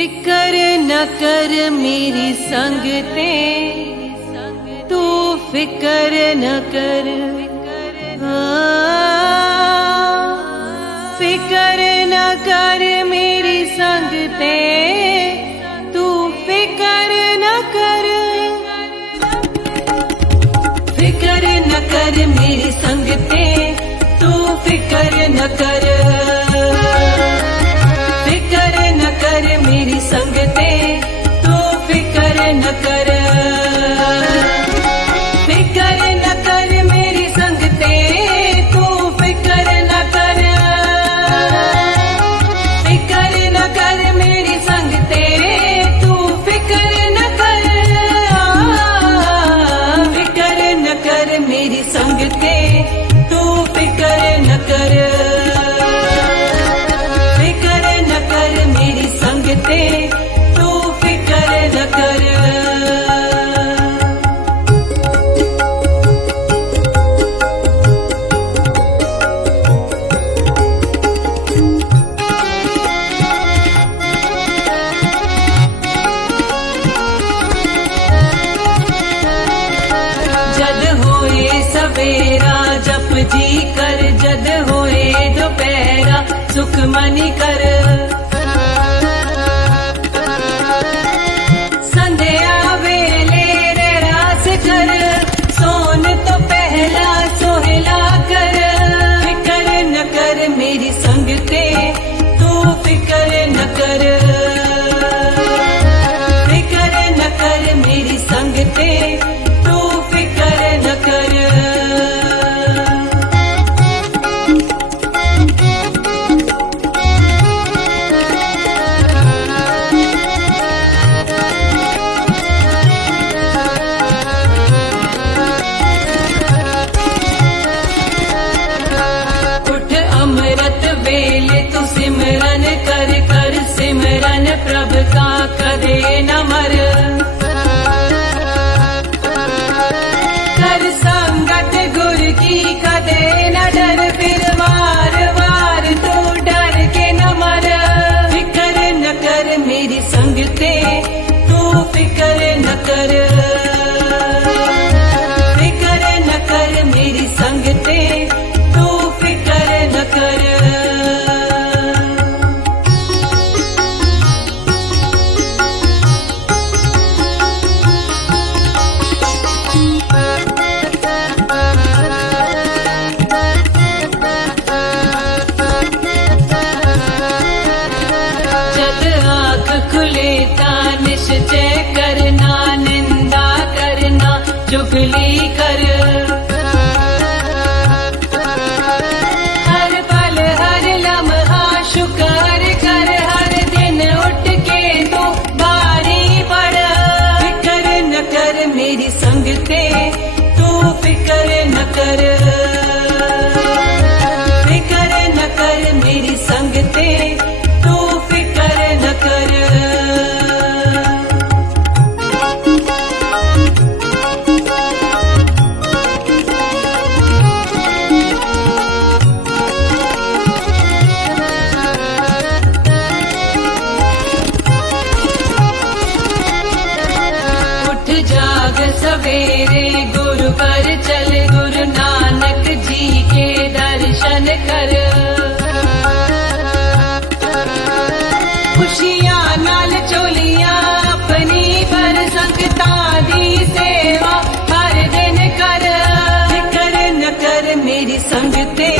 ਫਿਕਰ ਨ ਕਰ ਮੇਰੀ ਸੰਗ ਤੇ। ਤੂੰ ਫਿਕਰ ਨ ਕਰ। ਹਾਂ, ਫਿਕਰ ਨ ਕਰ ਮੇਰੀ ਸੰਗ ਤੇ। ਤੂੰ ਫਿਕਰ ਨ ਕਰ। ਫਿਕਰ ਨ ਕਰ ਮੇਰੀ ਸੰਗ ਤੇ। ਤੂੰ ਫਿਕਰ ਨ ਮੇਰੀ ਸੰਗ ਸਵੇਰਾ ਜਪ ਜੀ ਕਰ ਜਦ ਹੋਏ ਦੁਪਹਿਰਾ ਸੁਖ ਮਨੀ ਕਰ ਸੰਧਿਆ ਵੇਲੇ ਰੇ ਰਾਸ ਕਰ ਸਿਮਰਨ ਪ੍ਰਭ ਕਾ ਕਦੇ ਪੇਸ਼ ਜੇ ਕਰਨਾ, ਨਿੰਦਾ ਕਰਨਾ ਚੁਗਲੀ ਕਰ ਹਰ ਪਲ, ਹਰ ਲਮਹਾ, ਸ਼ੁਕਰ ਕਰ, ਹਰ ਦਿਨ ਉੱਠ ਕੇ ਤੂੰ ਬਾਣੀ ਪੜ। ਫਿਕਰ ਨ ਕਰ ਮੇਰੀ ਸੰਗਤੇ ਤੂੰ ਫਿਕਰ ਨ ਕਰ ਜਾਗ ਸਵੇਰੇ ਗੁਰੂ ਪਰ ਚਲ, ਗੁਰੂ ਨਾਨਕ ਜੀ ਕੇ ਦਰਸ਼ਨ ਕਰ। ਖੁਸ਼ੀਆਂ ਨਾਲ ਚੋਲੀਆਂ, ਆਪਣੀ ਭਰ ਸੰਗਤਾਂ ਦੀ ਸੇਵਾ ਹਰ ਦਿਨ ਕਰ। ਫਿਕਰ ਨ ਕਰ ਮੇਰੀ ਸੰਗਤੇ